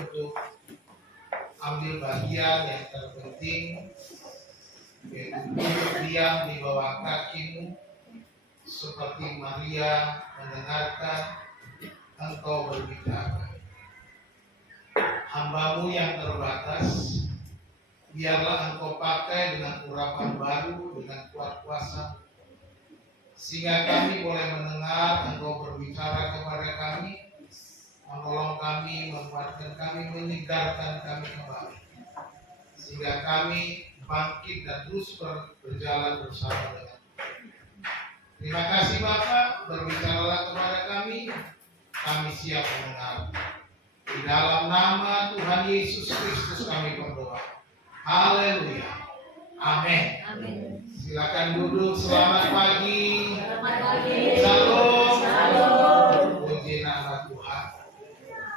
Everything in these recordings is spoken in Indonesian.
untuk ambil bagian yang terpenting, yaitu duduk diam di bawah kakimu seperti Maria mendengarkan Engkau berbicara. Hamba-Mu yang terbatas, biarlah Engkau pakai dengan urapan baru, dengan kuat kuasa, sehingga kami boleh mendengar Engkau berbicara kepada kami, menolong kami, menguatkan kami, menyegarkan kami kembali, sehingga kami bangkit dan terus berjalan bersama dengan. Terima kasih Bapak, berbicaralah kepada kami siap mendengar. Di dalam nama Tuhan Yesus Kristus kami berdoa. Haleluya. Amin. Amin. Silakan duduk. Selamat pagi. Selamat pagi. Shalom. Shalom. Puji nama Tuhan.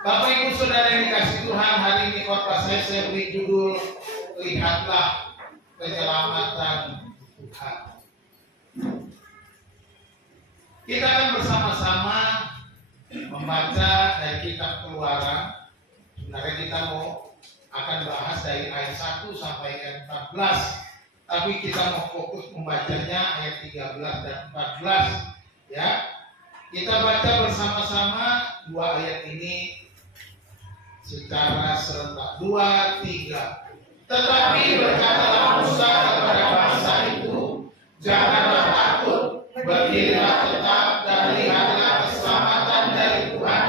Bapak Ibu Saudara yang dikasih Tuhan, hari ini khotbah saya beri judul Lihatlah Penyelamatan Tuhan. Kita akan bersama-sama membaca dari kitab Keluaran. Sebenarnya kita akan bahas dari ayat 1 sampai ayat 14, tapi kita mau fokus membacanya ayat 13 dan 14 ya. Kita baca bersama-sama dua ayat ini secara serentak. 2, 3. Tetapi berkatalah Musa kepada bangsa itu, janganlah takut, berdirilah tetap dan lihatlah keselamatan dari Tuhan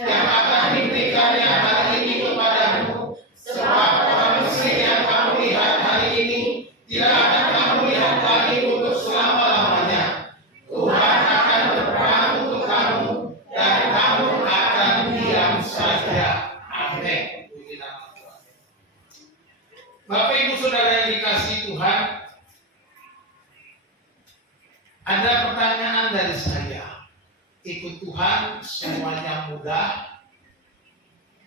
yang akan diberikannya hari ini kepadamu. Sebab orang Mesir yang kamu lihat hari ini tidak akan kamu lihat lagi untuk selama-lamanya. Tuhan akan berperang untuk kamu dan kamu akan diam saja. Amin. Puji nama Tuhan. Bapak Ibu Saudara yang dikasihi Tuhan, ada pertanyaan dari saya. Ikut Tuhan semuanya mudah?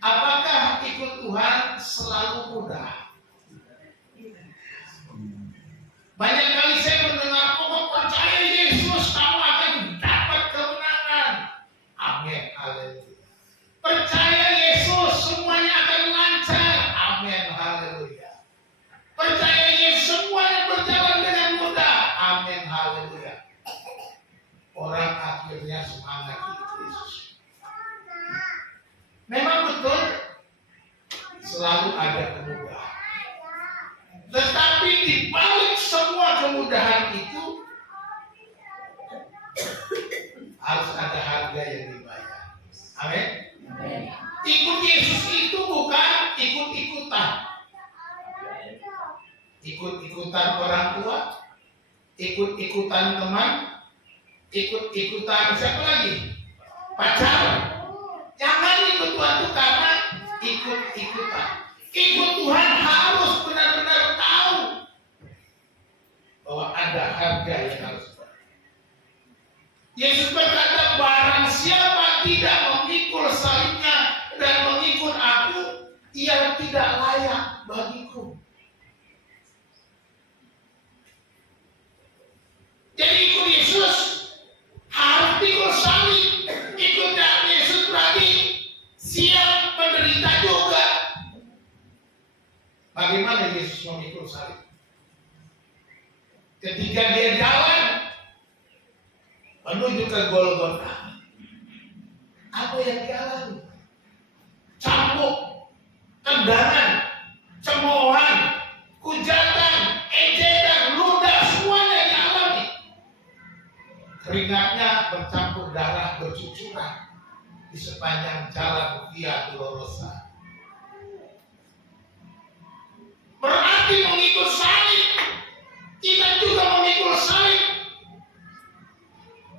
Apakah ikut Tuhan selalu mudah? Banyak kali saya mendengar, pokok percaya Yesus kamu akan dapat kemenangan. Amin. Haleluya. Percaya Yesus semuanya akan lancar. Amin. Haleluya. Percaya Yesus semuanya berjalan dengan mudah. Amin. Haleluya. Orang akhirnya semangat ikut Yesus. Memang betul selalu ada kemudahan. Tetapi di balik semua kemudahan itu harus ada harga yang dibayar. Amin. Ikut Yesus itu bukan ikut-ikutan. Ikut-ikutan orang tua, ikut-ikutan teman, ikut-ikutan siapa lagi? Pacar. Jangan ikut Tuhan itu karena ikut-ikutan. Ikut Tuhan harus benar-benar tahu bahwa ada harga yang harus dibayar. Yesus berkata, barang siapa tidak memikul salibnya dan mengikut aku, ia tidak layak bagiku. Jadi ikut Yesus harus pikul salib. Ikut Yesus berarti siap menderita juga. Bagaimana Yesus memikul salib? Ketika dia jalan menuju ke Golgota, apa yang dialami? Cambuk, tendangan, cemoohan, hujatan, ejekan, ludah, semuanya dialami. Keringatnya bercampur darah bercucuran di sepanjang jalan Via Dolorosa. Berarti mengikut salib, kita juga memikul salib.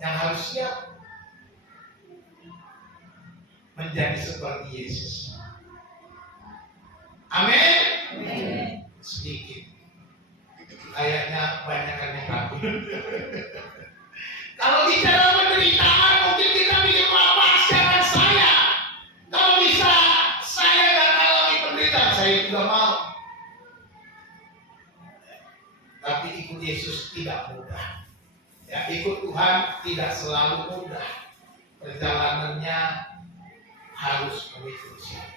Yang harus siap menjadi seperti Yesus. Amin. Sedikit. Kayaknya banyak yang takut. Kalau bicara penderitaan, mungkin kita mikir, Bapak, jangan saya. Kalau bisa saya gak alami penderitaan, saya juga mau. Tapi ikut Yesus tidak mudah. Ya, ikut Tuhan tidak selalu mudah. Perjalanannya harus memikul salib.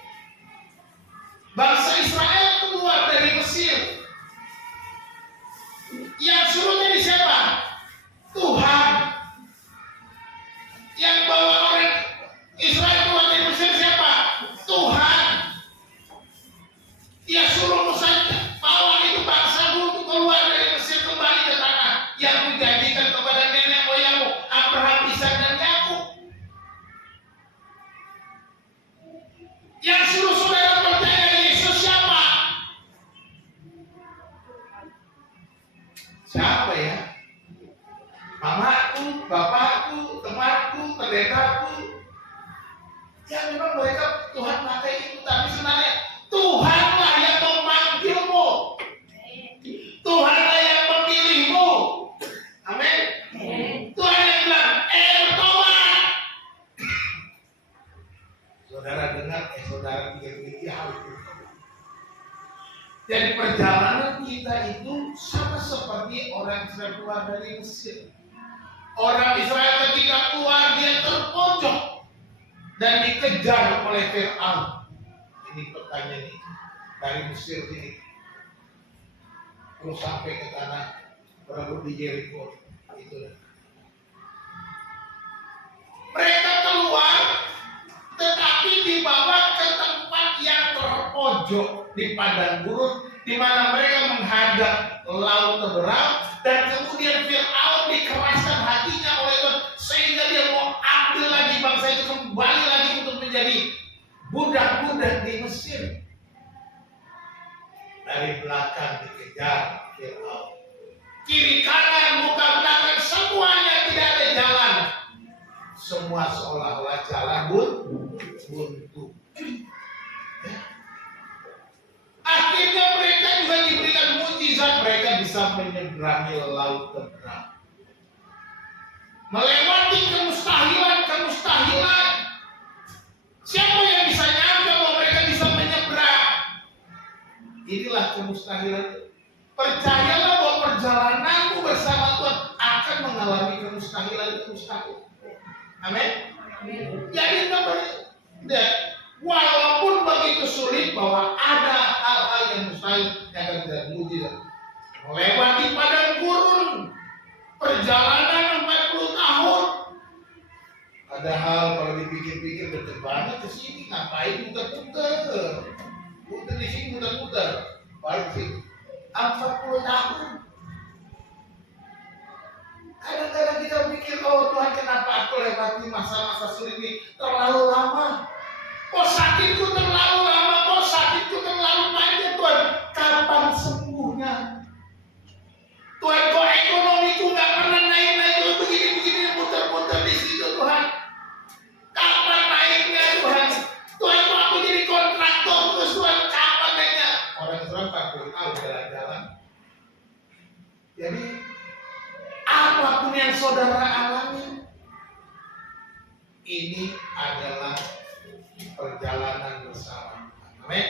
lebih jauh. Jadi perjalanan kita itu sama seperti orang Israel keluar dari Mesir. Orang Israel ketika keluar dia terpojok dan dikejar oleh Fir'aun. Ini pertanyaan ini dari Mesir ini terus sampai ke tanah Prabu di Jericho. Itu. Mereka keluar, tetapi dibawa ke tempat yang terpojok di padang gurun, di mana mereka menghadap laut terberat, dan kemudian Fir'aun dikeraskan hatinya oleh Tuhan sehingga dia mau ambil lagi bangsa itu kembali lagi untuk menjadi budak-budak di Mesir. Dari belakang dikejar Fir'aun, kiri kanan muka belakang semuanya tidak ada jalan, semua seolah-olah jalan buntu. Akhirnya mereka juga diberikan mukjizat, mereka bisa menyeberangi laut terberat, melewati kemustahilan. Siapa yang bisa nyangka bahwa mereka bisa menyeberang? Inilah kemustahilan. Percayalah bahwa perjalananmu bersama Tuhan akan mengalami kemustahilan. Amin. Jadi walaupun begitu sulit, bahwa ada hal-hal yang mustahil yang akan kita mujizat. Melewati padang gurun, perjalanan 40 tahun. Padahal kalau dipikir-pikir betul banget ke sini, ngapain muter-muter? Muter di sini, muter-muter. Balik sini. 40 tahun. Kadang-kadang kita pikir, oh Tuhan, kenapa aku lewati masa-masa sulit ini terlalu lama? Kok sakitku terlalu lama? Kok sakitku terlalu panjang, Tuhan? Kapan sembuhnya? Tuhan, kok ekonomiku nggak pernah naik-naik, begini-begini, muter-muter di situ, Tuhan. Kapan naiknya, Tuhan? Tuhan, kok aku jadi kontraktor terus, Tuhan? Kapan naiknya? Orang Islam 40 tahun jalan-jalan. Jadi apapun yang saudara alami, ini adalah perjalanan bersama. Amin.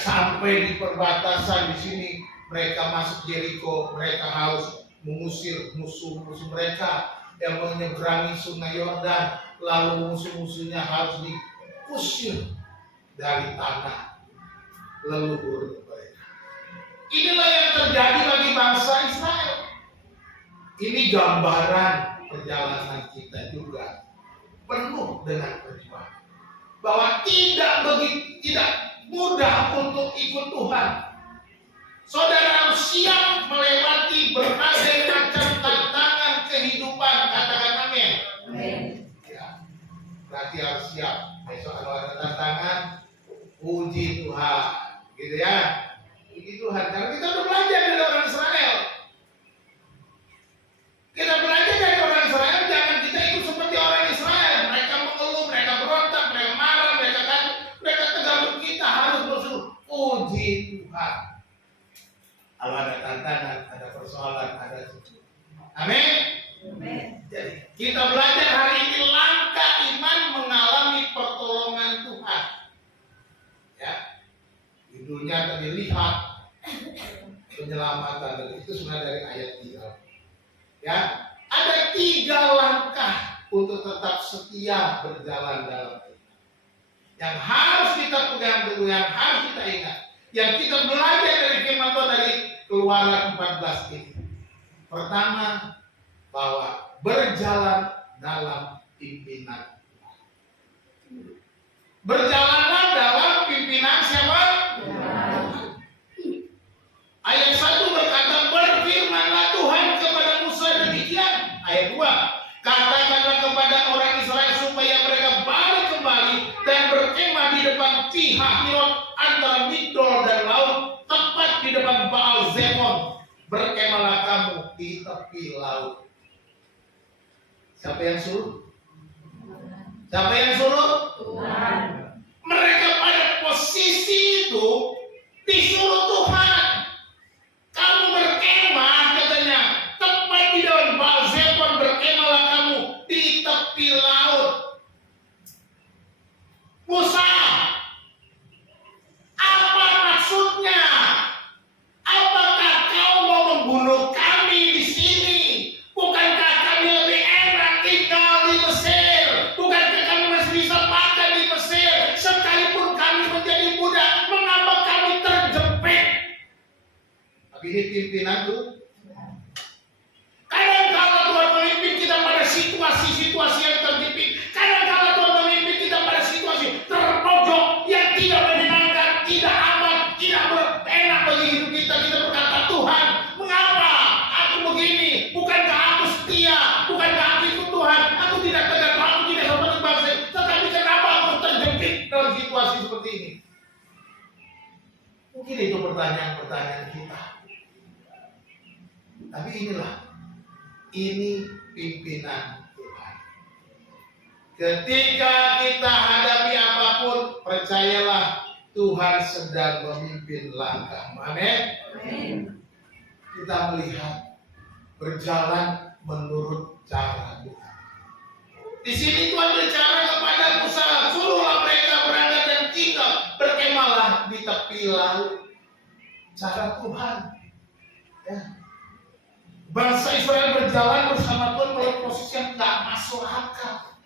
Sampai di perbatasan di sini, mereka masuk Jericho, mereka harus mengusir musuh-musuh mereka yang menyeberangi Sungai Yordan, lalu musuh-musuhnya harus diusir dari tanah leluhur mereka. Inilah yang terjadi bagi bangsa Israel. Ini gambaran perjalanan kita juga, penuh dengan perjuangan, bahwa tidak mudah untuk ikut Tuhan. Saudara harus siap melewati berbagai macam tantangan kehidupan. Katakan amin. Ya, berarti harus siap. Besok kalau ada tantangan, puji Tuhan, gitu ya. Puji Tuhan. Karena kita udah belajar dari orang Israel. Kita belajar dari orang Israel, jangan kita ikut seperti orang Israel. Mereka mengeluh, mereka berontak, mereka marah, mereka tegar. Kita harus bersyukur. Puji Tuhan. Kalau ada tantangan, ada persoalan, ada syukur. Amin. Jadi kita belajar hari ini langkah iman mengalami pertolongan Tuhan. Ya, judulnya tadi lihat penyelamatan, itu sebenarnya dari ayat 3. Ya, ada 3 langkah untuk tetap setia berjalan dalam hidup, yang harus kita pegang teguh, yang harus kita ingat, yang kita belajar dari firman Tuhan dari Keluaran 14 ini. Pertama, bahwa berjalan dalam pimpinan. Berjalanlah dalam pimpinan siapa? Ayat 1 berkata, berfirmanlah Tuhan kepada Musa demikian. Ayat 2, katakanlah kepada orang Israel supaya mereka balik kembali dan berkemah di depan Pihahirot antara Migdol dan laut, tepat di depan Baal Zephon. Berkemahlah kamu di tepi laut. Siapa yang suruh? Siapa yang suruh? Tuhan. Mereka pada posisi itu disuruh Tuhan. Kamu berkemah, katanya, tepat di depan Baal Zephon, berkemahlah kamu di tepi laut. Tapi ini pimpinan tuh. Kadang-kala Tuhan memimpin kita pada situasi-situasi yang tertipik. Kadang-kala Tuhan memimpin kita pada situasi terpojok yang tidak menyenangkan, tidak aman, tidak enak bagi hidup kita. Kita berkata, Tuhan, mengapa aku begini? Bukankah aku setia? Bukankah aku ikut Tuhan? Aku tidak tegak, aku tidak seperti bangsa. Tetapi kenapa aku terjepit dalam situasi seperti ini? Mungkin itu pertanyaan-pertanyaan kita. Tapi ini pimpinan Tuhan. Ketika kita hadapi apapun, percayalah Tuhan sedang memimpin langkah. Amin. Kita melihat berjalan menurut cara Tuhan. Di sini Tuhan berbicara kepada Musa, suruhlah mereka berangkat dan tinggal, berkemahlah di tepi laut. Cara Tuhan. Ya. Bangsa Israel berjalan bersama Tuhan melalui proses yang tidak masuk akal.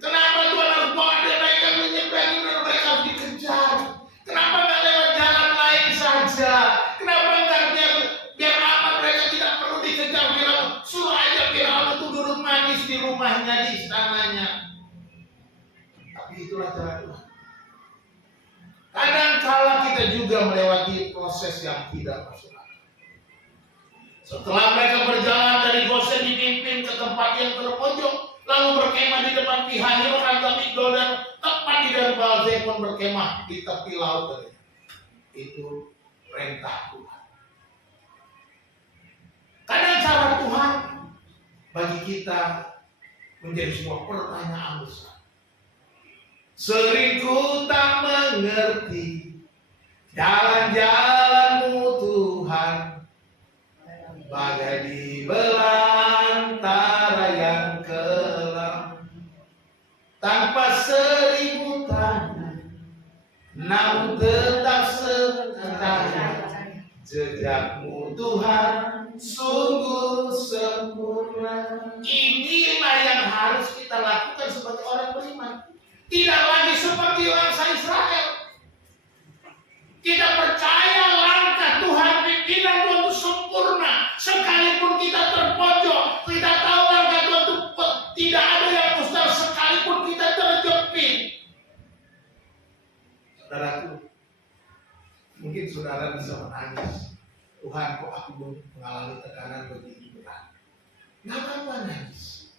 Kenapa Tuhan harus bawa mereka menyeberangi dan mereka harus dikejar? Kenapa nggak lewat jalan lain saja? Kenapa nggak biar aman mereka tidak perlu dikejar? Suruh aja Firaun itu duduk manis di rumahnya, di istananya. Tapi itulah cara Tuhan. Kadang-kala kita juga melewati proses yang tidak masuk akal. Setelah mereka berjalan dari Gosen dipimpin ke tempat yang terpojok, lalu berkemah di depan Pihahir, Raja Migdol, dan tepat di depan Baal-Zefon berkemah di tepi laut. Itu perintah Tuhan. Kadang cara Tuhan bagi kita menjadi sebuah pertanyaan besar. Sering ku tak mengerti jalan-jalan-Mu Tuhan, bagai di belantara yang kelam, tanpa seribu tanya, namun tetap setara. Jejak-Mu Tuhan sungguh sempurna. Inilah yang harus kita lakukan sebagai orang beriman. Tidak lagi seperti bangsa Israel. Kita percaya langkah Tuhan, pimpinan Tuhan itu sempurna. Sekalipun kita terpojok, kita tahu langkah Tuhan itu tidak ada yang mustahil. Sekalipun kita terjepit. Saudaraku, mungkin saudara bisa menangis. Tuhan, kok aku mengalami tekanan begitu berat? Nggak apa-apa nangis.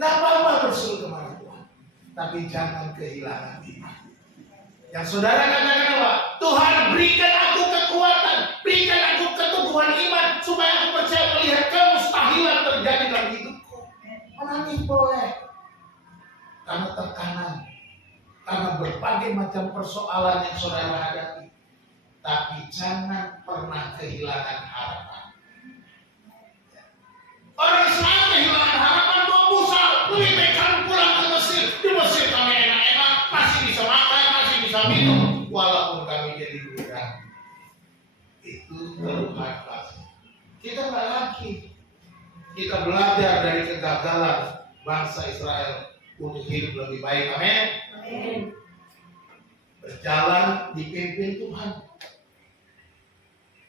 Nggak apa-apa berseru kepada Tuhan. Tapi jangan kehilangan iman. Yang saudara katakan apa? Tuhan, berikan aku kekuatan, berikan aku keteguhan iman, supaya aku percaya melihat kemustahilan terjadi dalam hidupku. Menangis boleh, karena tekanan, karena berbagai macam persoalan yang saudara hadapi. Tapi jangan pernah kehilangan harapan. Orang Islam kehilangan harapan, Musa lebih baik kamu pulang ke Mesir. Di Mesir kami enak-enak, masih bisa makan, masih bisa minum, walaupun kami jadi budak. Itu Tuhan pasti. Kita nggak lagi. Kita belajar dari kegagalan bangsa Israel untuk hidup lebih baik. Amin. Berjalan dipimpin Tuhan.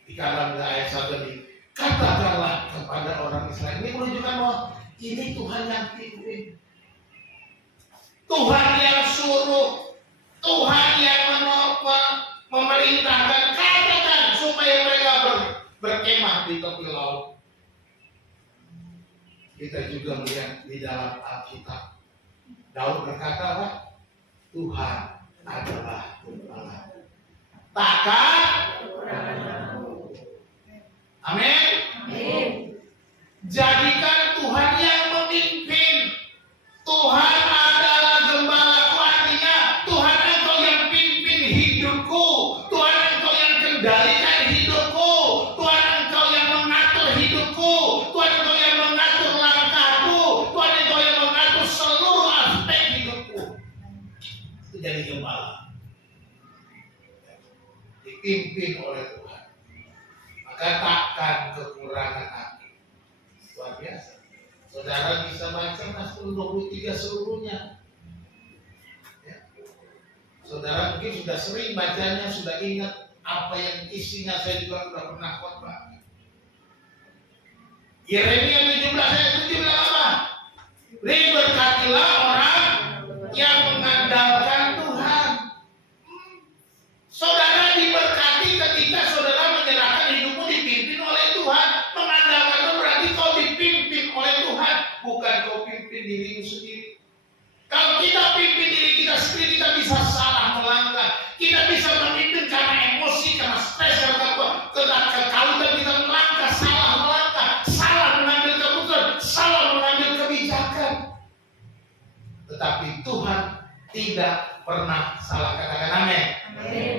Di kanan ayat 1 ini, katakanlah kepada orang Israel. Ini menunjukkan bahwa ini Tuhan yang pimpin, Tuhan yang suruh, Tuhan yang memerintahkan. Katakan supaya mereka berkemah di tepi laut. Kita juga melihat di dalam Alkitab, Daud berkata, Tuhan adalah gembala, takkan amin. Jadikan Tuhan yang memimpin. Tuhan adalah gembalaku, artinya Tuhan engkau yang pimpin hidupku, Tuhan engkau yang kendalikan hidupku, Tuhan engkau yang mengatur hidupku, Tuhan engkau yang mengatur langkahku, Tuhan engkau yang mengatur seluruh aspek hidupku. Itu jadi gembala, dipimpin oleh Tuhan, maka takkan kekurangan hati. Luar biasa. Saudara bisa baca Mazmur 23 seluruhnya. Ya. Saudara mungkin sudah sering bacanya, sudah ingat apa yang isinya saya juga sudah pernah khotbah. Yeremia 17 ayat 7 bilang apa? Diberkatilah orang yang mengandalkan Tuhan. Saudara diberkati ketika saudara menyerahkan hidupmu dipimpin oleh Tuhan. Mengandalkan itu berarti kau dipimpin oleh Tuhan, bukan kau pimpin dirimu sendiri. Kalau kita pimpin diri kita sendiri, kita bisa salah melangkah. Kita bisa memimpin karena emosi, karena stres, karena kekautan kita melangkah, salah mengambil keputusan, salah mengambil kebijakan. Tetapi Tuhan tidak pernah salah. Katakan amin. Amin.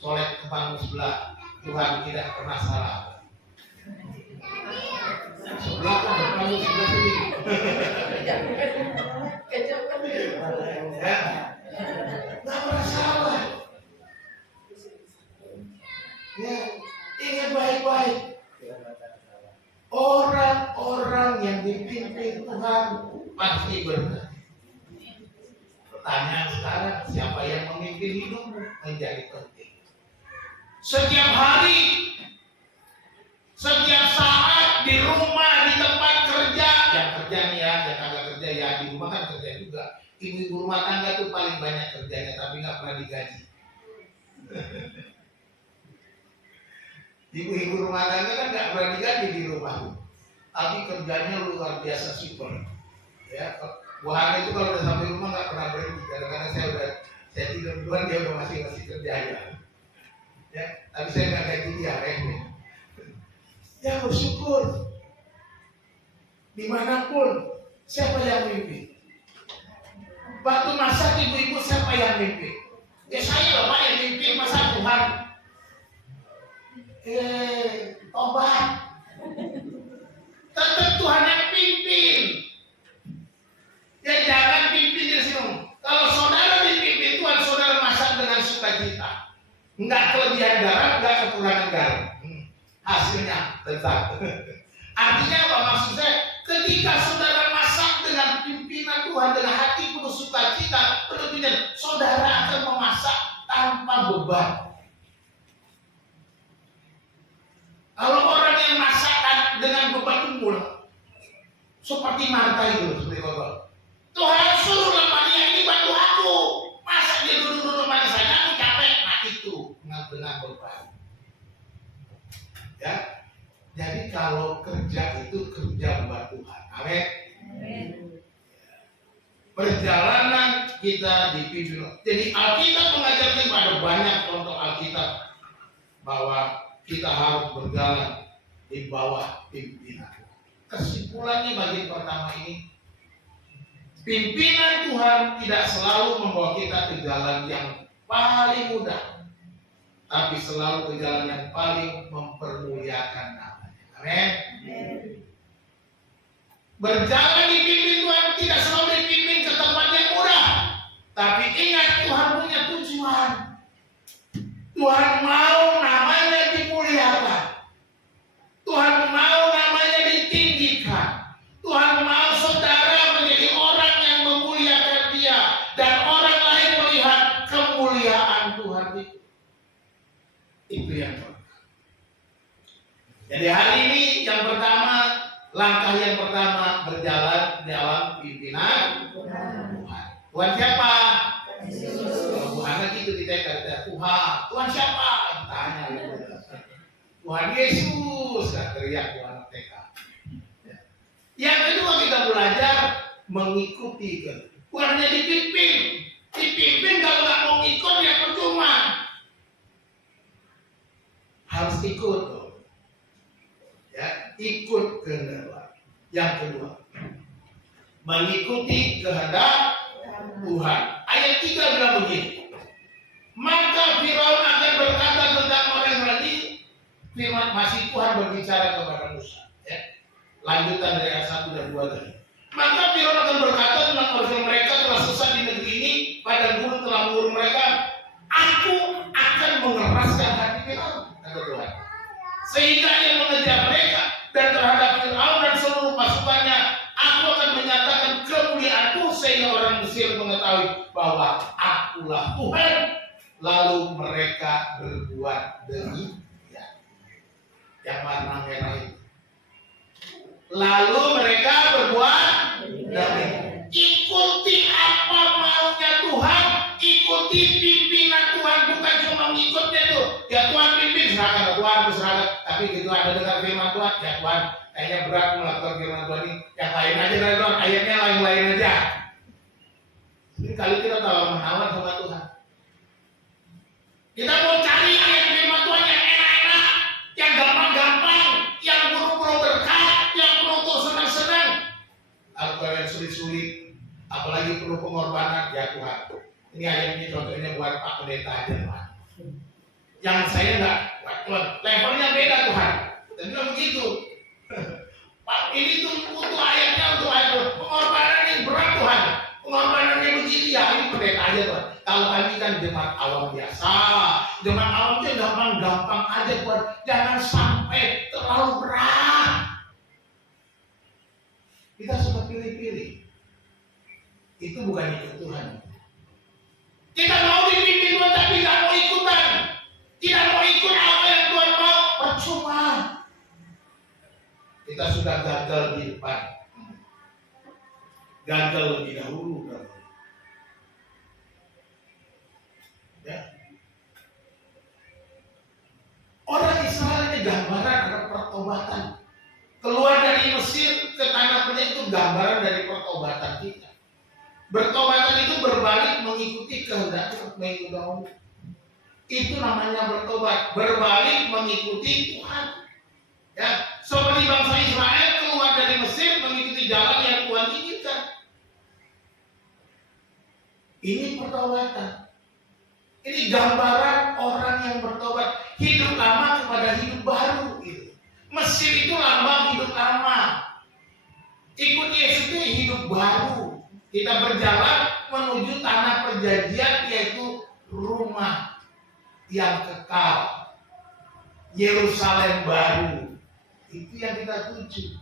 Colek kepala sebelah, Tuhan tidak pernah salah. Sebelah kan kepala sebelah sini. Ya, nggak pernah salah. Ya, ingat baik-baik. Orang-orang yang dipimpin Tuhan pasti berkah. Pertanyaan sekarang, siapa yang memimpin hidupmu menjadi penting. Setiap hari, setiap saat, di rumah, di tempat kerja, yang kerja nih ya, yang kagak kerja ya, di rumah kan kerja juga. Ibu-ibu rumah tangga tuh paling banyak kerjanya, tapi nggak pernah digaji. Ibu-ibu rumah tangga kan nggak pernah digaji di rumah, tapi kerjanya luar biasa super. Ya, Bu Hana itu kalau udah sampai rumah nggak pernah berhenti, kadang-kadang saya tidur duluan, dia udah masih kerja ya. Tapi saya nggak gaji dia, Ya bersyukur. Dimanapun, siapa yang mimpi? Waktu masak ibu-ibu siapa yang mimpi? Ya saya loh Pak yang mimpi, masa Tuhan? Tobat. Tetap Tuhan yang pimpin. Ya jangan pimpin di sini. Kalau saudara dipimpin Tuhan, saudara masak dengan sukacita. Enggak kelebihan garam, enggak kekurangan garam. Hasilnya tetap. Artinya apa maksud saya? Ketika saudara masak dengan pimpinan Tuhan, dengan hati penuh sukacita, penuh pinjaman, saudara akan memasak tanpa beban. Kalau orang yang masak dengan beban umur, seperti Marta itu, seperti Bapak. Tuhan suruh lemarinya ini bantu aku. Masa dia duduk-duduk manis saja, aku capek. Nah itu dengan beban. Ya, jadi kalau kerja itu kerja buat Tuhan. Amin. Perjalanan kita dipimpin. Jadi Alkitab mengajarkan pada banyak contoh Alkitab bahwa kita harus berjalan di bawah pimpinan. Kesimpulannya bagi pertama ini, pimpinan Tuhan tidak selalu membawa kita ke jalan yang paling mudah, tapi selalu ke jalan yang paling mempermuliakan namanya. Amin. Berjalan dipimpin Tuhan tidak selalu dipimpin ke tempat yang mudah, tapi ingat Tuhan punya tujuan. Tuhan mau namanya dimuliakan. Tuhan mau namanya ditinggikan. Tuhan mau saudara menjadi orang yang memuliakan Dia dan orang lain melihat kemuliaan Tuhan itu. Itu yang pertama. Jadi hari ini yang pertama, langkah yang pertama berjalan dalam pimpinan Tuhan. Tuhan siapa? Kalau Bu Hana gitu kita kata Tuhan siapa? Tanya Tuhan Yesus, gak teriak Tuhan TK. Yang kedua kita belajar mengikuti kan. Bukan hanya dipimpin. Dipimpin kalau nggak mau ikut ya percuma. Harus ikut. Ya, ikut kehendak. Yang kedua, mengikuti kehendak Tuhan. Ayat 3 bilang begini. Maka Firaun akan berkata tentang orang tadi. Firman masih Tuhan berbicara kepada Musa. Ya. Lanjutan dari ayat 1 dan 2 tadi. Maka Firaun akan berkata tentang orang mereka telah sesat di negeri ini, padang gurun telah mengurung mereka. Aku akan mengeraskan hati Firaun, kata Tuhan, sehingga ia mengejar mereka, dan terhadap Firaun dan seluruh pasukannya aku akan menyatakan kemuliaanku, sehingga orang Mesir mengetahui bahwa akulah Tuhan. lalu mereka berbuat demikian. Yang warna merah itu. Lalu mereka berbuat demikian. Ikuti apa maunya Tuhan, ikuti pimpinan Tuhan, bukan cuma mengikutnya tuh. Ya Tuhan pimpin, serahkan Tuhan, serahkan. Tapi gitu ada dengar firman Tuhan, ya Tuhan, kayaknya berat melakukan firman Tuhan ini. Yang lain aja dari Tuhan, ayatnya lain-lain aja. Jadi kali kita tahu menawar sama Tuhan. Kita mau cari ayat firman Tuhan yang enak-enak, yang gampang-gampang, yang penuh berkat, yang penuh senang-senang. Kalau yang sulit-sulit, apalagi perlu pengorbanan, ya Tuhan. Ini ayat ini contohnya buat Pak Pendeta aja Tuhan. Yang saya enggak, Tuhan, levelnya beda Tuhan. Dan bilang begitu. Pak ini tuh butuh ayatnya untuk ayat pengorbanan yang berat Tuhan. Pengorbanannya begini ya, ini pendeta aja Tuhan. Kalau kami kan jemaat awam biasa, jemaat awam itu gampang-gampang aja Tuhan. Jangan sampai terlalu berat. Kita suka pilih-pilih. Itu bukan ikut Tuhan. Kita mau dipimpin Tuhan tapi tidak mau ikutan. Tidak mau ikut apa yang Tuhan mau. Percuma. Kita sudah gagal di depan. Gagal lebih dahulu. Ya. Orang Israel ini gambaran ada pertobatan. Keluar dari Mesir ke tanah Kenan itu gambaran dari pertobatan kita. Bertobatan itu berbalik mengikuti kehendak Tuhan. Itu namanya bertobat, berbalik mengikuti Tuhan. Ya, seperti bangsa Israel keluar dari Mesir mengikuti jalan yang Tuhan inginkan. Ini pertobatan. Ini gambaran orang yang bertobat, hidup lama kepada hidup baru. Gitu. Mesir itu lambang hidup lama. Ikut Yesus itu hidup baru. Kita berjalan menuju tanah perjanjian, yaitu rumah yang kekal, Yerusalem baru. Itu yang kita tuju.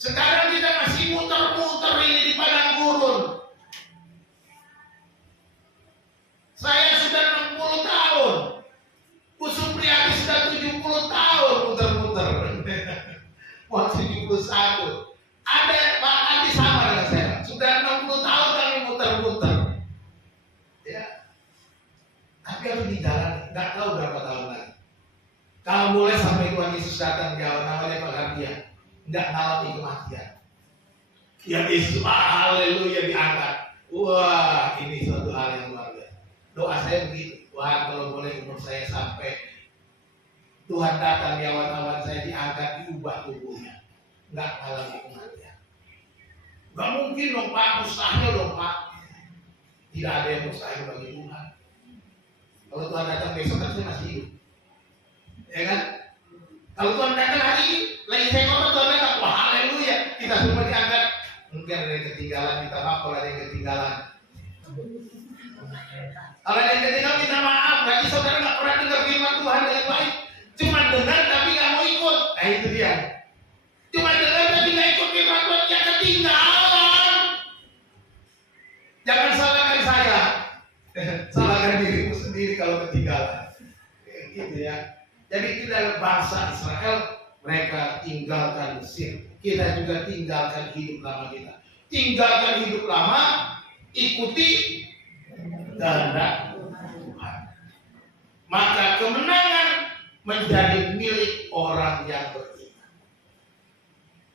Sekarang kita masih muter-muter ini di padang gurun. Saya sudah 60 tahun. Bu Supriyati sudah 70 tahun muter-muter. Wah 71. Ada Pak Andi sama dengan saya. Sudah 60 tahun kami muter-muter. Ya. Tapi harus dijalani. Nggak tahu berapa tahun lagi. Kalau boleh sampai Tuhan Yesus datang, jawab namanya Pak Hardian. Nggak ngalami kematian. Ya Yesus, haleluya diangkat. Wah, ini suatu hal yang luar biasa. Doa saya begitu. Tuhan kalau boleh umur saya sampai Tuhan datang di awan-awan saya diangkat, diubah tubuhnya. Nggak ngalami kematian. Nggak mungkin dong Pak, mustahil dong Pak. Tidak ada yang mustahil bagi Tuhan. Kalau Tuhan datang besok kan saya masih hidup. Ya kan? Kalau Tuhan datang hari ini, lagi saya ngomong Tuhan datang, wah haleluya, kita semua diangkat. Mungkin ada yang ketinggalan, minta maaf kalau ada yang ketinggalan. Kalau ada yang ketinggalan, minta maaf. Berarti saudara nggak pernah dengar firman Tuhan dengan baik. Cuma dengar tapi nggak mau ikut. Nah itu dia. Cuma dengar tapi nggak ikut firman Tuhan, ya ketinggalan. Jangan salahkan saya. Salahkan dirimu sendiri kalau ketinggalan. Gitu ya. Jadi tidak bangsa Israel, mereka tinggalkan Mesir. Kita juga tinggalkan hidup lama kita. Tinggalkan hidup lama, ikuti kehendak Tuhan. Maka kemenangan menjadi milik orang yang beriman.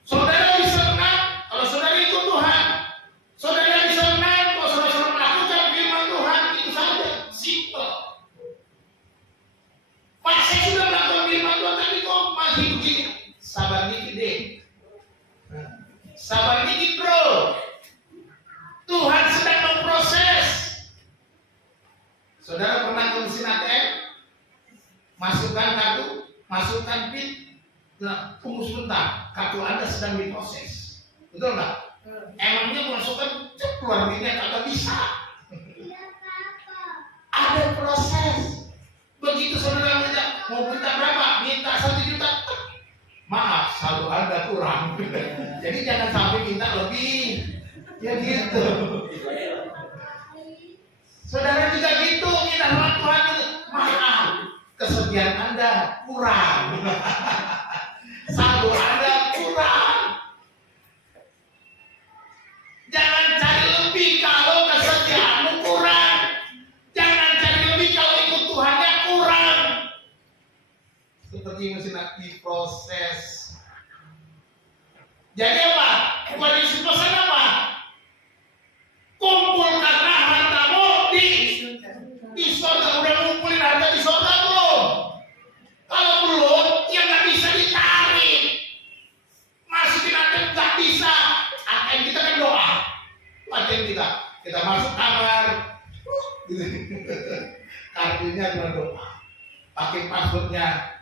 Saudara bisa menang kalau saudara ikut Tuhan. Saudara bisa menang kalau saudara melakukan firman Tuhan. Itu saja, simple. Pak, saya sudah melakukan firman Tuhan, tapi kok masih begini? Sabar dikit deh. Sabar dikit bro. Tuhan sedang memproses. Saudara pernah ke mesin ATM? Masukkan kartu, masukkan PIN. Nah, tunggu sebentar, kartu Anda sedang diproses. Betul nggak? Emangnya masukkan keluar duitnya kagak bisa. Ada proses. Begitu saudara mau minta berapa? Minta 1 juta. Maaf, saldo Anda kurang. Jadi jangan sampai minta lebih. Ya gitu. Saudara juga gitu, kita kesediaan Anda kurang. Saldo Anda kurang. Jangan cari lebih kalau kesediaanmu kurang. Jangan cari lebih kalau ikut Tuhannya kurang. Seperti mesin diproses. Jadi apa? Tuhan Yesus pesan apa? Kumpulkanlah hartamu di sorga. Udah ngumpulin harta di sorga belum? Kalau belum, ya nggak bisa ditarik. Masukin ATM nggak bisa. ATM kita kan doa. ATM kita masuk kamar, kartunya cuma doa. Pakai passwordnya.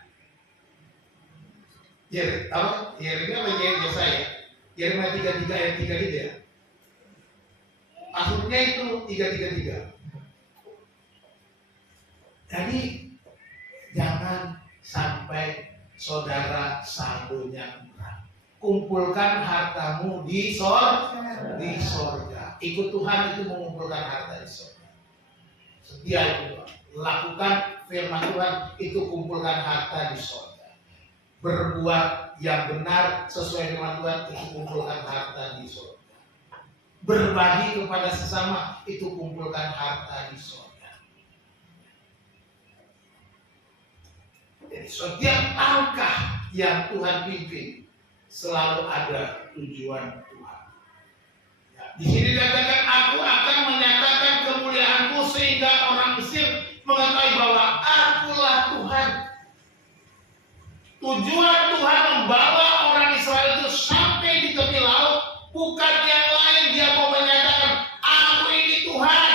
Yeremia apa Yesaya? Yeremia 33 ayat 3 gitu ya. Passwordnya itu 333. Jadi jangan sampai saudara saldonya kurang. Kumpulkan hartamu di sorga. Ikut Tuhan itu mengumpulkan harta di sorga. Setia itu, lakukan firman Tuhan itu kumpulkan harta di sorga. Berbuat yang benar sesuai firman Tuhan itu kumpulkan harta di sorga. Berbagi kepada sesama itu kumpulkan harta di sorga. Jadi setiap langkah yang Tuhan pimpin selalu ada tujuan Tuhan. Ya, di sini dikatakan aku akan menyatakan kemuliaanku sehingga orang Mesir mengetahui bahwa akulah Tuhan. Tujuan Tuhan membawa orang Israel itu sampai di tepi laut bukan yang lain, dia mau menyatakan aku ini Tuhan.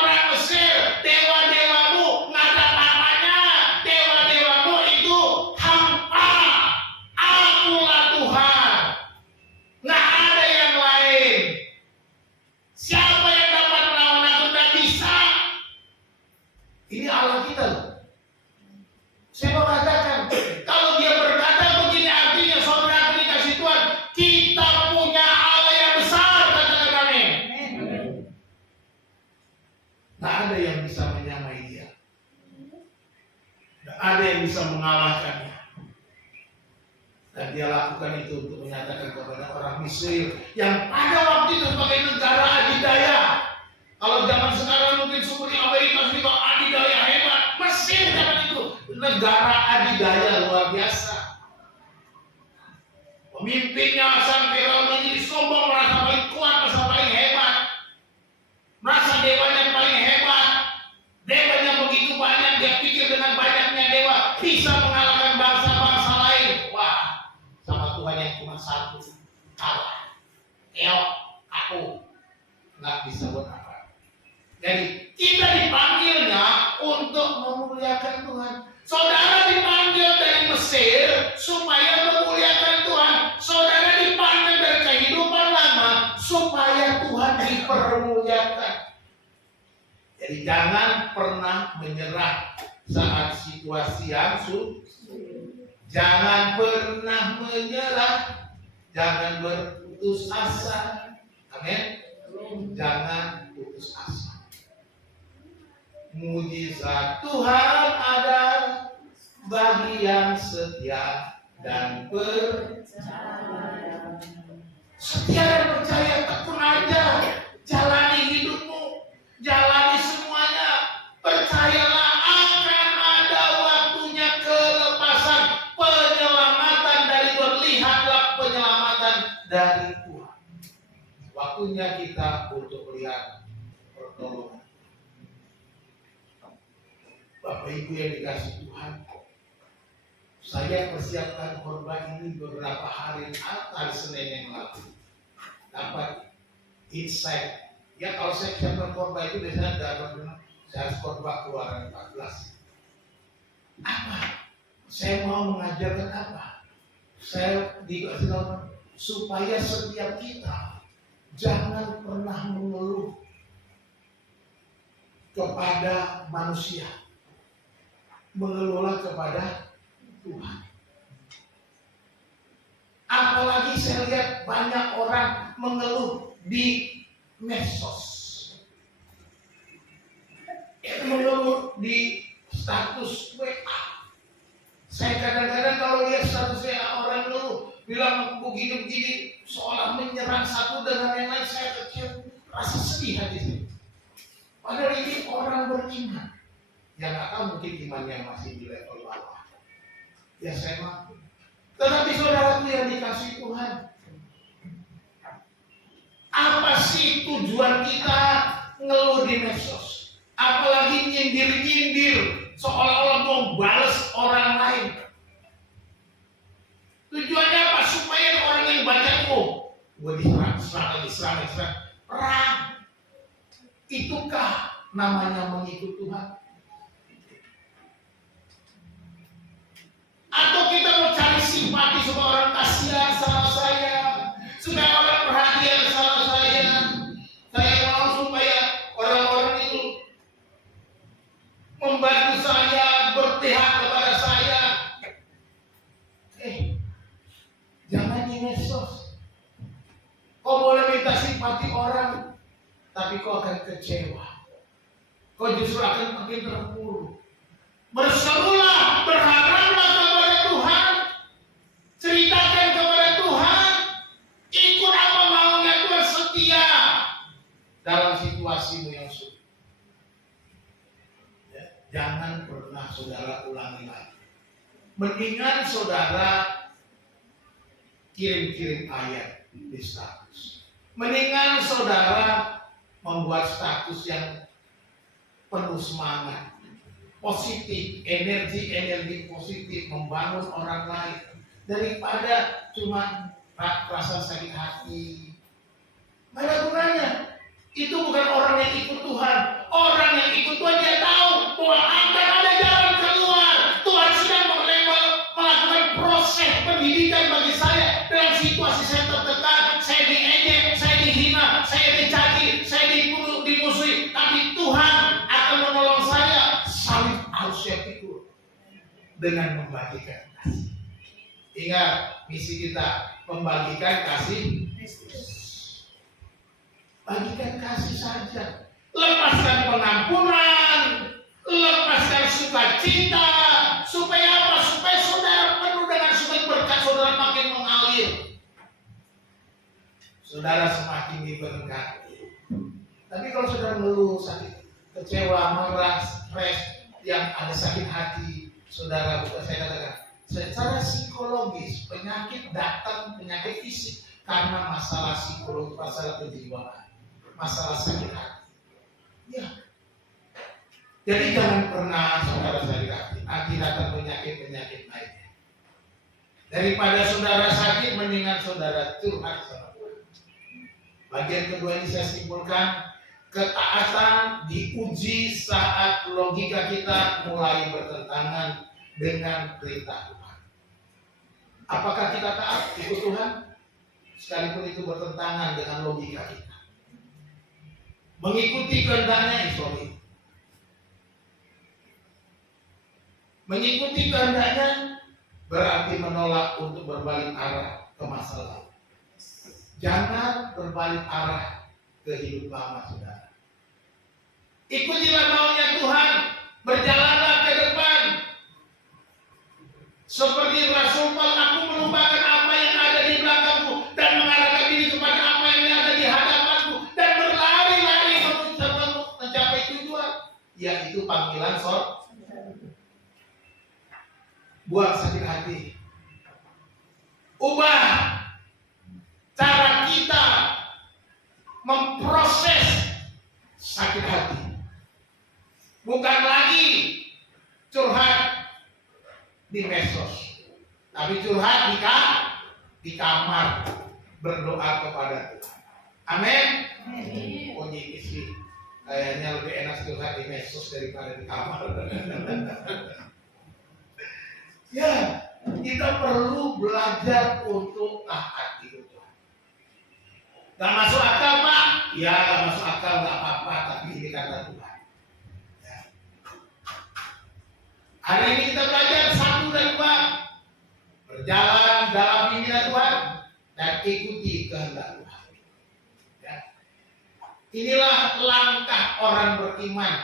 Orang Mesir, dewa-dewamu nggak ada apa-apanya. Dewa-dewamu itu hampa. Akulah Tuhan. Nggak ada yang lain. Siapa yang dapat melawan aku? Nggak bisa. Ini Allah kita loh. Saya mau katakan, kalau dia berkata begini artinya saudara dikasih Tuhan, kita punya Allah yang besar, katakan amin. Nggak ada yang bisa menyamai dia. Nggak ada yang bisa mengalahkannya. Dan dia lakukan itu untuk menyatakan kepada orang Mesir yang pada waktu itu sebagai negara adidaya. Kalau zaman sekarang mungkin seperti Amerika Serikat adidaya hebat. Mesir zaman itu negara adidaya luar biasa. Pemimpinnya sang Firaun menjadi sombong, merasa paling kuat, merasa paling hebat, merasa dewanya paling hebat. Dewanya begitu banyak, dia pikir dengan banyaknya dewa bisa mengalahkan bangsa-bangsa lain. Wah, sama Tuhan yang cuma satu, kalah. Aku nggak bisa buat apa. Jadi kita dipanggilnya untuk memuliakan Tuhan. Saudara dipanggil dari Mesir supaya memuliakan Tuhan. Saudara dipanggil dari kehidupan lama supaya Tuhan dipermuliakan. Jadi jangan pernah menyerah saat situasi yang sulit. Jangan pernah menyerah. Jangan berputus asa. Amin. Jangan putus asa. Mujizat Tuhan ada bagi yang setia dan percaya. Setia dan percaya, tekun aja. Jalani hidupmu, jalani semuanya. Percayalah akan ada waktunya kelepasan, penyelamatan dari Tuhan. Lihatlah penyelamatan dari Tuhan. Waktunya kita untuk melihat pertolongan. Bapak Ibu yang dikasih Tuhan, saya persiapkan khotbah ini beberapa hari Senin yang lalu. Dapat insight. Ya kalau saya persiapkan khotbah itu biasanya dapat saya harus khotbah Keluaran 14. Apa? Saya mau mengajarkan apa? Saya dikasih tahu supaya setiap kita jangan pernah mengeluh kepada manusia, mengelola kepada Tuhan. Apalagi saya lihat banyak orang mengeluh di medsos, mengeluh di status WA, Saya kadang-kadang kalau lihat statusnya orang dulu bilang begini-begini seolah menyerang satu dengan yang lain, saya kecil rasa sedih hati saya. Padahal ini orang beriman yang nggak tahu mungkin imannya masih di level bawah. Ya saya maklum. Tetapi saudaraku yang dikasih Tuhan, apa sih tujuan kita ngeluh di medsos? Apalagi nyindir-nyindir seolah-olah mau balas orang lain. Tujuannya apa? Supaya orang yang baca gue diserang. Perang. Itukah namanya mengikut Tuhan? Atau kita mau cari simpati supaya orang kasihan sama saya, supaya orang perhatian sama saya. Saya mau supaya orang-orang itu membantu saya, berpihak kepada saya. Jangan di medsos. Kau boleh minta simpati orang, tapi kau akan kecewa. Kau justru akan makin terpuruk. Berserulah, berharaplah kepada Tuhan, ceritakan kepada Tuhan, ikut apa maunya Tuhan, setia dalam situasimu yang sulit. Jangan pernah saudara ulangi lagi. Mendingan saudara kirim-kirim ayat di status. Mendingan saudara membuat status yang penuh semangat, positif, energi positif, membangun orang lain, daripada cuma rasa sakit hati. Mana gunanya? Itu bukan orang yang ikut Tuhan. Orang yang ikut Tuhan dia tahu bahwa akan ada jalan keluar. Tuhan sedang melakukan proses pendidikan bagi saya dalam situasi saya tertekan, saya diejek, saya dihina, saya dicaci, saya dimusuhi. Tapi Tuhan akan menolong saya. Salib harus saya pikul dengan membagikan kasih. Ingat misi kita, membagikan kasih. Bagikan kasih saja. Lepaskan pengampunan, lepaskan sukacita, supaya apa? Supaya saudara penuh dengan sukacita, berkat saudara makin mengalir. Saudara semakin diberkati. Tapi kalau saudara ngeluh, sakit, kecewa, marah, stres, yang ada sakit hati, saudara, bukan saya katakan, secara psikologis penyakit datang, penyakit fisik karena masalah psikologi, masalah kejiwaan, masalah sakit hati. Ya. Jadi jangan pernah saudara sakit hati. Nanti datang penyakit-penyakit lainnya. Daripada saudara sakit, mendingan saudara curhat sama Tuhan. Bagian kedua ini saya simpulkan, ketaatan diuji saat logika kita mulai bertentangan dengan perintah Tuhan. Apakah kita taat ikut Tuhan? Sekalipun itu bertentangan dengan logika kita. Mengikuti kehendaknya sorry. Mengikuti kehendaknya berarti menolak untuk berbalik arah ke masa lalu. Jangan berbalik arah ke hidup lama, saudara. Ikutilah maunya Tuhan, berjalanlah ke depan. Seperti Rasul Paulus, aku melupakan apa yang ada di belakangku dan mengarahkan diri kepada apa yang ada di hadapanku dan berlari-lari mencapai tujuan, yaitu panggilan sorga. Buang sakit hati. Ubah cara kita memproses sakit hati. Bukan lagi curhat di medsos, tapi curhat di kamar, berdoa kepada Tuhan. Amin. Oh ini sih kayaknya lebih enak curhat di medsos daripada di kamar. Ya, kita perlu belajar untuk taat itu Tuhan. Gak masuk akal Pak? Ya gak masuk akal, gak apa-apa, tapi ini kata Tuhan. Ya. Hari ini kita belajar satu dan dua, berjalan dalam pimpinan Tuhan dan ikuti kehendak Tuhan. Ya. Inilah langkah orang beriman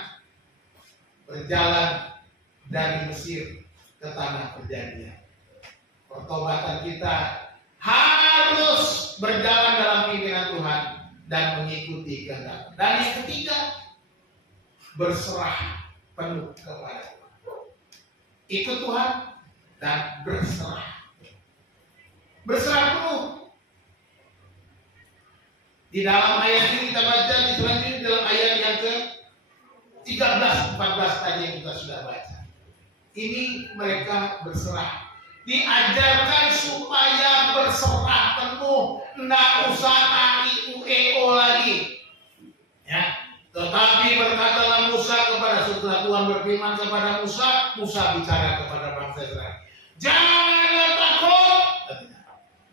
berjalan dari Mesir ke tanah perjanjian. Pertobatan kita harus berjalan dalam pimpinan Tuhan dan mengikuti kehendak. Dan yang ketiga, berserah penuh kepada Tuhan. Ikut Tuhan dan berserah. Berserah penuh. Di dalam ayat ini kita baca di selanjutnya dalam ayat yang ke 13, 14 tadi yang kita sudah baca. Ini mereka berserah. Diajarkan supaya berserah penuh, enggak usah AIUEO lagi. Ya. Tetapi berkatalah Musa kepada setelah Tuhan berfirman kepada Musa, Musa bicara kepada bangsa Israel. Janganlah takut,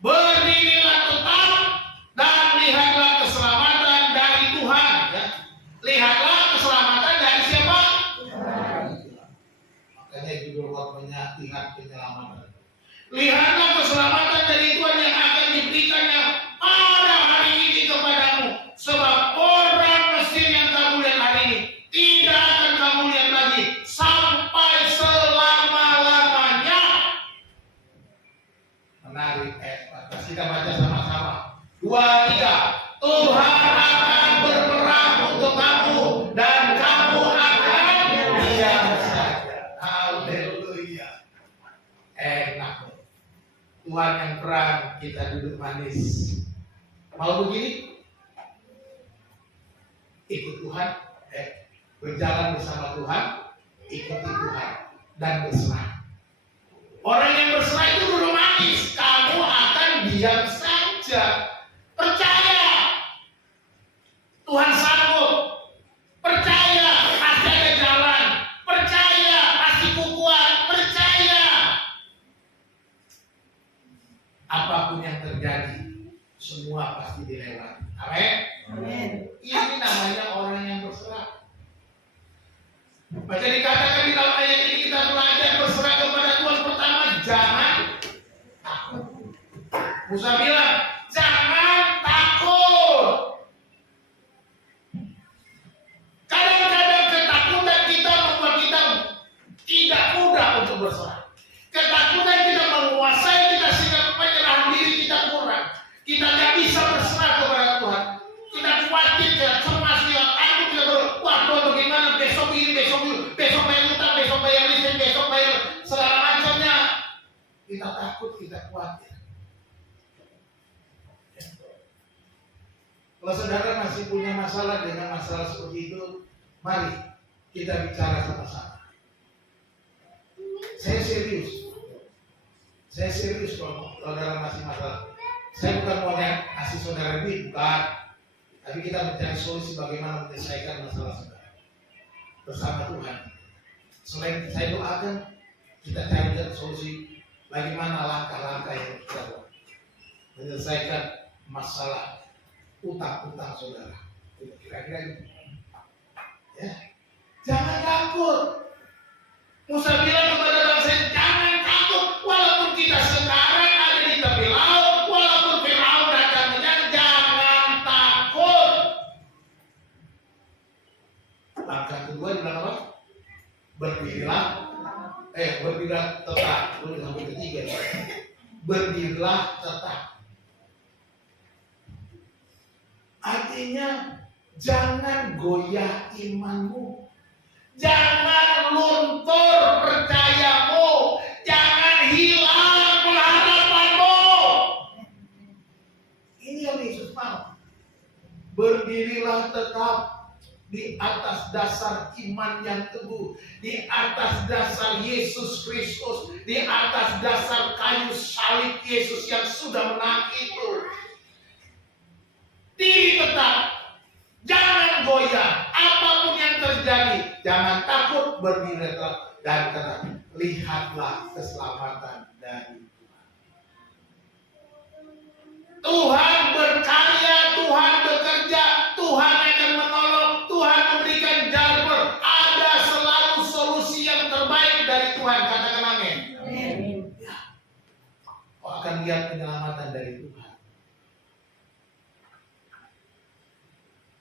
berdirilah tetap dan lihatlah keselamatan dari Tuhan. Ya. Lihatlah keselamatan dari siapa? Makanya judul khotbahnya lihat penyelamatan. Lihatlah keselamatan dari Tuhan yang akan diberikannya pada hari ini kepadamu. Sebab orang Mesir yang kamu lihat hari ini tidak akan kamu lihat lagi sampai selama-lamanya. Menarik. Kita baca sama-sama. 2, 3. Tuhan akan berperang untuk kamu dan kamu akan diam saja. Haleluya. Enak. Tuhan yang perang, kita duduk manis. Mau begini? Ikut Tuhan, berjalan bersama Tuhan, ikuti Tuhan dan berserah. Orang yang berserah itu duduk manis. Kamu akan diam saja. Percaya Tuhan sanggup. Percaya pasti ada jalan. Percaya pasti kuat. Percaya apapun yang terjadi, semua pasti dilewati. Amin. Amin. Ini namanya orang yang berserah. Baca dikatakan di dalam ayat ini kita belajar berserah kepada Tuhan. Pertama, jangan takut. Musa bilang, jangan takut. Kadang-kadang ketakutan kita membuat kita tidak mudah untuk berserah. Ketakutan kita menguasai kita sehingga penyerahan diri kita kurang. Kita tidak bisa berserah kepada Tuhan. Kita khawatir, kita cemas, kita takut, kita wah Tuhan bagaimana besok ini, besok bayar utang, besok bayar listrik, besok bayar segala macamnya. Kita takut, kita khawatir. Kalau saudara masih punya masalah dengan masalah seperti itu, mari kita bicara sama-sama. Saya serius kalau saudara masih masalah. Saya bukan mau kasih saudara duit, bukan. Tapi kita mencari solusi bagaimana menyelesaikan masalah saudara bersama Tuhan. Selain saya doakan, kita carikan solusi bagaimana langkah-langkah yang kita buat menyelesaikan masalah utang-utang saudara. Kira-kira gitu. Ya. Jangan takut. Musa bilang kepada bangsa, jangan takut. Walaupun kita sekarang ada di tepi laut, walaupun Firaun datang menyerang, jangan takut. Langkah kedua bilang apa? Berdirilah. Berdirilah tetap. Sampai ketiga. Berdirilah tetap. Artinya jangan goyah imanmu, jangan luntur percayamu, jangan hilang pengharapanmu. Ini yang Yesus mau. Berdirilah tetap di atas dasar iman yang teguh, di atas dasar Yesus Kristus, di atas dasar kayu salib Yesus yang sudah menang itu. Diri tetap, jangan goyah, apapun yang terjadi, jangan takut, berdiri tetap dan tetap. Lihatlah keselamatan dari Tuhan. Tuhan berkarya, Tuhan bekerja, Tuhan akan menolong, Tuhan memberikan jalan. Ada selalu solusi yang terbaik dari Tuhan. Katakan amin. Amin. Kau akan lihat penyelamatan dari Tuhan.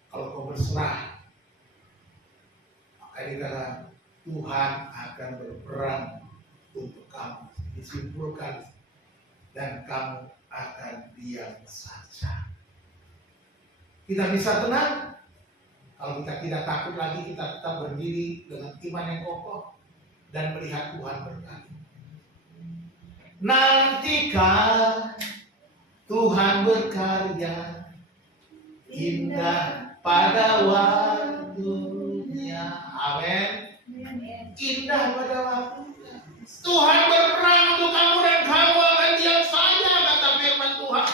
Kalau kau berserah, maka dikatakan Tuhan akan berperang untuk kamu. Disimpulkan dan kamu akan diam saja. Kita bisa tenang kalau kita tidak takut lagi, kita tetap berdiri dengan iman yang kokoh dan melihat Tuhan berkati. Nantikan Tuhan berkarya indah pada waktunya. Amin. Indah pada waktunya. Tuhan berperang untuk kamu dan kamu akan diam saja, kata firman Tuhan.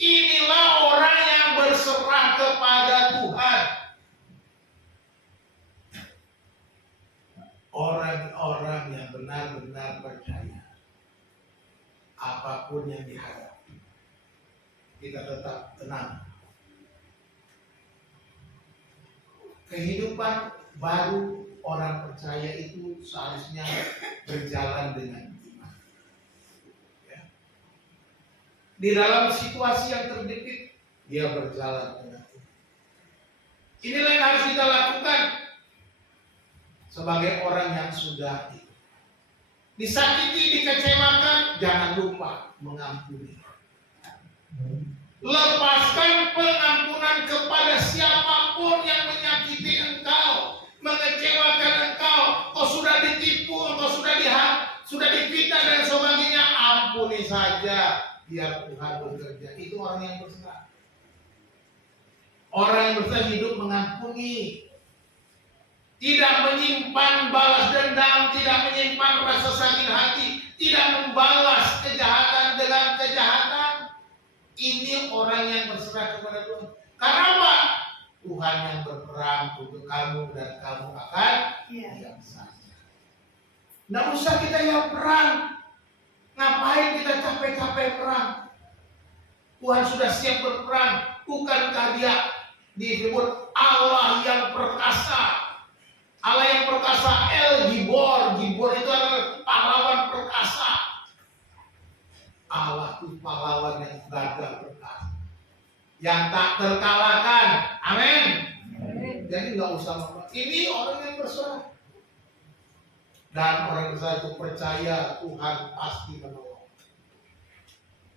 Inilah orang yang berserah kepada Tuhan. Orang-orang yang benar-benar percaya. Apapun yang dihadapi, kita tetap tenang. Kehidupan baru orang percaya itu seharusnya berjalan dengan iman. Ya. Di dalam situasi yang terjepit, dia berjalan dengan iman. Inilah yang harus kita lakukan sebagai orang yang sudah disakiti, dikecewakan, jangan lupa mengampuni. Lepaskan pengampunan kepada siapapun yang menyakiti engkau, mengecewakan engkau. Kau sudah ditipu, engkau sudah difitnah dan sebagainya. Ampuni saja, biar Tuhan bekerja. Itu orang yang berserah. Orang yang berserah hidup mengampuni. Tidak menyimpan balas dendam, tidak menyimpan rasa sakit hati, tidak membalas kejahatan dengan kejahatan. Ini orang yang berserah kepada Tuhan. Karena apa? Tuhan yang berperang untuk kamu dan kamu akan diam saja. Nggak usah kita yang perang. Ngapain kita capek-capek perang? Tuhan sudah siap berperang. Bukankah dia disebut Allah yang perkasa? Allah yang perkasa, El Gibor. Gibor itu adalah pahlawan perkasa. Allah itu pahlawan yang gagah perkasa, yang tak terkalahkan. Amin. Jadi nggak usah. Ini orang yang berserah. Dan orang yang berserah itu percaya Tuhan pasti menolong.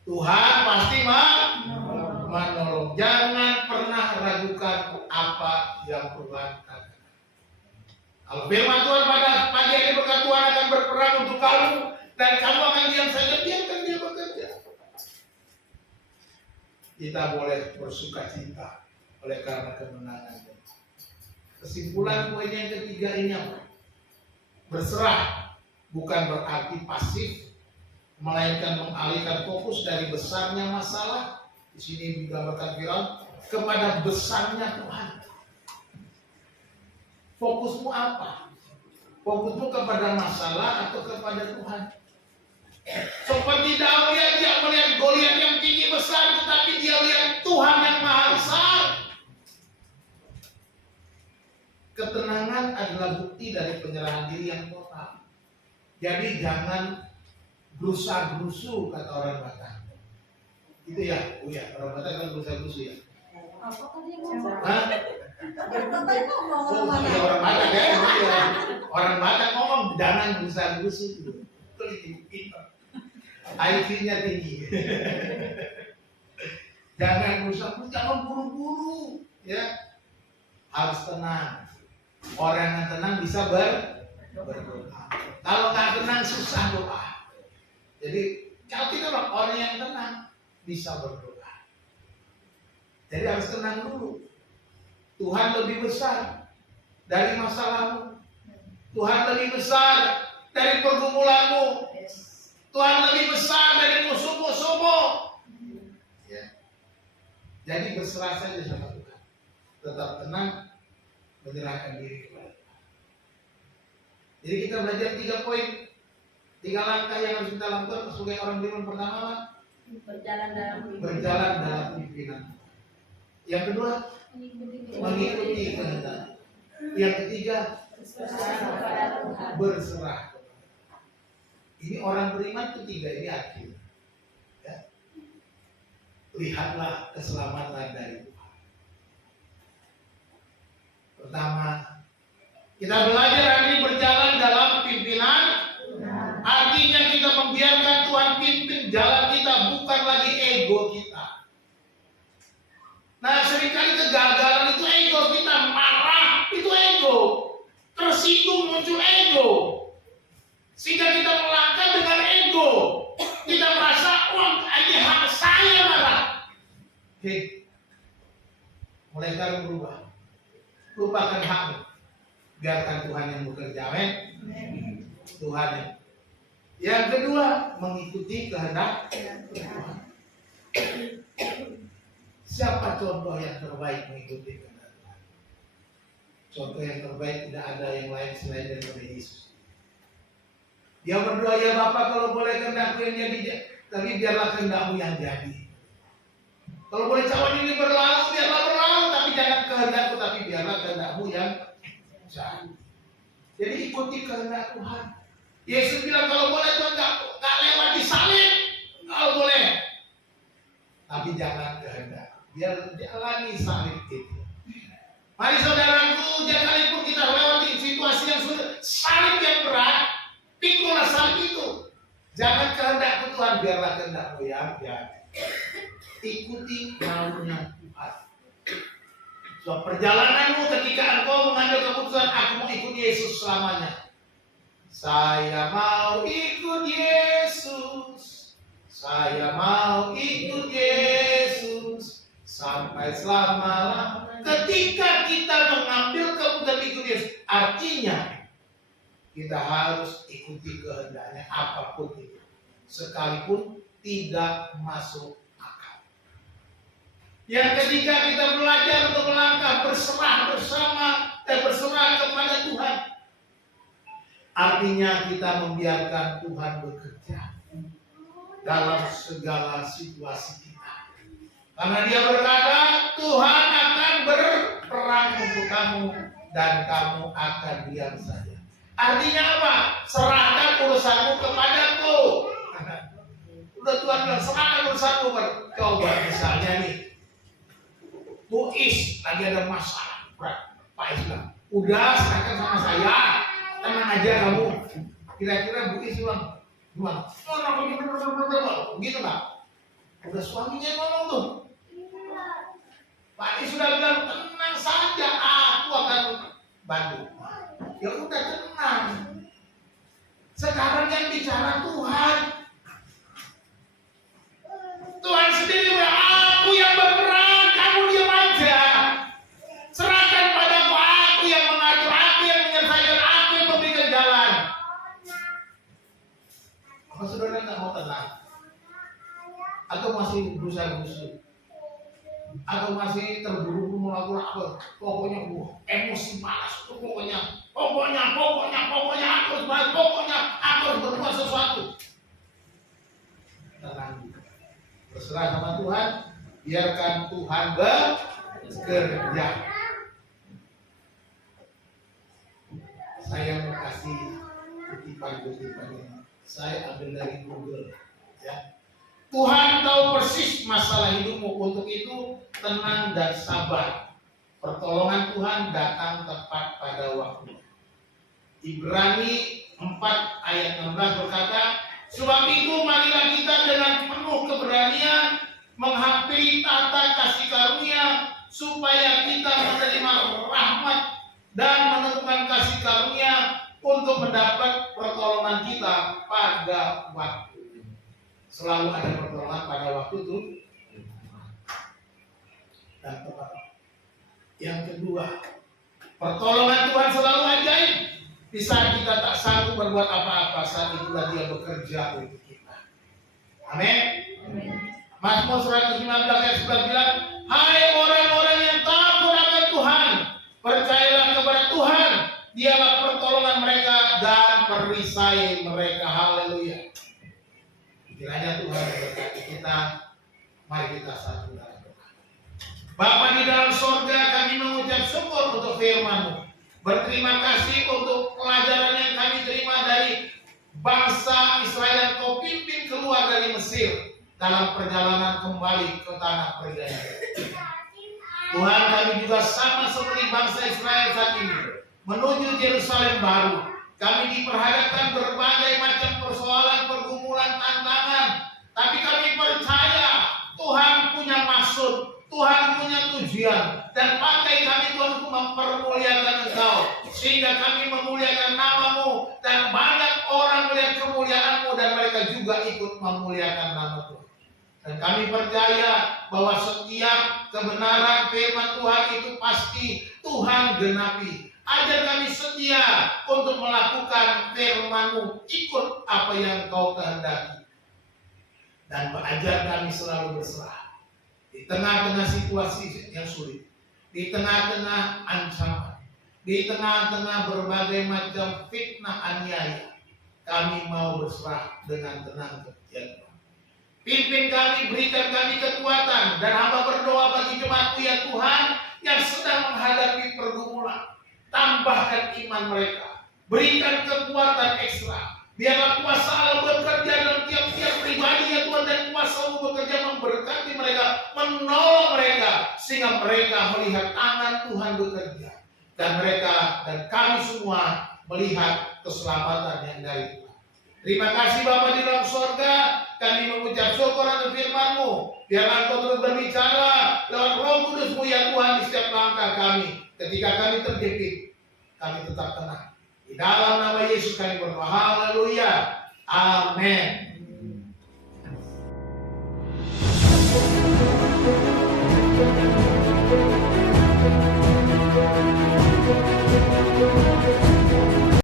Tuhan pasti menolong. Jangan pernah ragukan apa yang Tuhan katakan. Kalau firman Tuhan pada pagi ini berkata Tuhan akan berperang untuk kamu dan kamu akan diam saja, biarkan dia bekerja. Kita boleh bersuka cita oleh karena kemenangan. Kesimpulan poin yang ketiga ini apa? Berserah bukan berarti pasif, melainkan mengalihkan fokus dari besarnya masalah. Di sini digambarkan Firaun kepada besarnya Tuhan. Fokusmu apa? Fokusmu kepada masalah atau kepada Tuhan? Seperti Daud, dia melihat Goliat yang tinggi besar, tetapi dia lihat Tuhan yang maha besar. Ketenangan adalah bukti dari penyerahan diri yang total. Jadi jangan gerusa-gerusu, kata orang Batak. Itu ya, orang Batak kan gerusa-gerusu ya. Apa kan dia ngomong? Hah? Orang Orang Batak ya, orang Batak ngomong jangan gerusa-gerusu. Itu pintar. IQ-nya tinggi. Jangan gerusa-gerusu, jangan buru-buru, ya. Harus tenang. Orang yang tenang bisa berdoa. Kalau nggak tenang susah doa. Jadi kalau kita orang yang tenang bisa berdoa. Jadi harus tenang dulu. Tuhan lebih besar dari masalahmu. Tuhan lebih besar dari pergumulanmu. Tuhan lebih besar dari musuh-musuhmu. Ya. Jadi berserah saja sama Tuhan. Tetap tenang, menyerahkan diri kepada Tuhan. Jadi kita belajar 3 poin, 3 langkah yang harus kita lakukan sebagai orang beriman. Pertama, berjalan dalam pimpinan. Yang kedua, mengikuti kehendak. Yang ketiga, berserah. Ini orang beriman ketiga ini akhir. Ya. Lihatlah keselamatan dari Tuhan. Pertama, kita belajar hari ini berjalan dalam pimpinan tersinggung, muncul ego. Sehingga kita melangkah dengan ego. Kita merasa, wah ini hak saya malah. Hei, mulai sekarang berubah. Lupakan hakmu. Biarkan Tuhan yang bekerja. Amin. Tuhan yang. Yang kedua, mengikuti kehendak Tuhan. Siapa contoh yang terbaik mengikuti kehendak Tuhan? Contoh yang terbaik tidak ada yang lain selain daripada Yesus. Dia berdoa, ya Bapa, kalau boleh kehendakmu yang jadi, tapi biarlah kehendakmu yang jadi. Kalau boleh cawan ini berlalu, biarlah berlalu, tapi jangan kehendakku, tapi biarlah kehendakmu yang jadi. Jadi ikuti kehendak Tuhan. Yesus bilang kalau boleh Tuhan gak lewat di salib, kalau boleh. Tapi jangan kehendak. Biar jalani salib itu. Mari saudaraku, sekalipun kita lewati situasi yang sulit, salib yang berat, pikulah salib itu. Jangan kehendak Tuhan, biarlah kehendakmu yang jadi. Ikuti maunya Tuhan. So, perjalananmu ketika engkau mengambil keputusan, aku mau ikut Yesus selamanya. Saya mau ikut Yesus. Saya mau ikut Yesus sampai selama-lamanya. Ketika kita mengambil keputusan ikut Yesus, artinya kita harus ikuti kehendaknya apapun itu, sekalipun tidak masuk akal. Yang ketiga, kita belajar untuk melangkah berserah kepada Tuhan. Artinya kita membiarkan Tuhan bekerja dalam segala situasi kita. Karena Dia berkata, Tuhan akan berperang untuk kamu dan kamu akan diam saja. Artinya apa? Serahkan urusanmu kepadaku. Udah Tuhan bilang, serahkan urusanmu. Coba misalnya nih, Bu Is lagi ada masalah berat. Pak Is bilang, udah serahkan sama saya, tenang aja kamu. Kira-kira Bu Is bilang, gimana? Begitu nggak? Udah suaminya ngomong tuh. Pak Is sudah bilang, tenang saja, aku akan bantu. Ya udah tenang. Sekarang yang bicara Tuhan. Tuhan sendiri bilang, aku yang berperan, kamu diam aja. Serahkan padaku, aku yang mengatur, aku yang menyelesaikan, aku yang memberikan jalan. Apa saudara nggak mau tenang? Atau masih berusaha busuk? Atau masih terburu-buru melakukan apa? Pokoknya emosi malas tuh pokoknya aku harus baik, pokoknya aku harus berbuat sesuatu. Tenang, berserah sama Tuhan, biarkan Tuhan bekerja. Saya mau kasih kutipan ini. Saya ambil dari Google, ya. Tuhan tahu persis masalah hidupmu, untuk itu tenang dan sabar. Pertolongan Tuhan datang tepat pada waktunya. Ibrani 4 ayat 16 berkata, sebab itu marilah kita dengan penuh keberanian menghampiri tahta kasih karunia, supaya kita menerima rahmat dan menemukan kasih karunia untuk mendapat pertolongan kita pada waktu. Selalu ada pertolongan pada waktu itu dan tepat. Yang kedua, pertolongan Tuhan selalu ajaib. Di saat kita tak sanggup berbuat apa-apa, saat itulah Dia bekerja untuk kita. Amin. Mazmur 115 ayat 9 bilang, hai orang-orang yang takut akan Tuhan, percayalah kepada Tuhan, Dialah pertolongan mereka dan perisai mereka. Haleluya. Kiranya Tuhan memberkati kita. Mari kita satu dalam doa. Bapa di dalam surga, kami mengucap syukur untuk firman-Mu. Berterima kasih untuk pelajaran yang kami terima dari bangsa Israel yang Kau pimpin keluar dari Mesir dalam perjalanan kembali ke tanah perjanjian. Tuhan, kami juga sama seperti bangsa Israel saat ini menuju Yerusalem baru. Kami diperhadapkan berbagai macam persoalan, pergumulan, tantangan. Tapi kami percaya Tuhan punya maksud, Tuhan punya puji-pujian dan pakai kami Tuhan untuk mempermuliakan Engkau, sehingga kami memuliakan nama-Mu dan banyak orang melihat kemuliaan-Mu dan mereka juga ikut memuliakan nama Tuhan. Dan kami percaya bahwa setiap kebenaran firman Tuhan itu pasti Tuhan genapi. Ajar kami setia untuk melakukan firman-Mu, ikut apa yang Kau kehendaki. Dan ajar kami selalu berserah di tengah-tengah situasi yang sulit, di tengah-tengah ancaman, di tengah-tengah berbagai macam fitnah aniaya. Kami mau berserah dengan tenang kepada Tuhan. Pimpin kami, berikan kami kekuatan, dan hamba berdoa bagi jemaat-Mu ya Tuhan yang sedang menghadapi pergumulan. Tambahkan iman mereka, berikan kekuatan ekstra. Biarlah kuasa Allah bekerja dalam tiap-tiap pribadi ya Tuhan, dan kuasa-Mu bekerja memberkati mereka, menolong mereka, sehingga mereka melihat tangan Tuhan bekerja, dan mereka dan kami semua melihat keselamatan yang dari Tuhan. Terima kasih Bapa di dalam surga, kami mengucap syukur atas firman-Mu. Biarlah Engkau terus berbicara lewat Roh Kudus-Mu ya Tuhan di setiap langkah kami. Ketika kami terjepit, kami tetap tenang. Di dalam nama Yesus kami berdoa. Haleluya. Amin.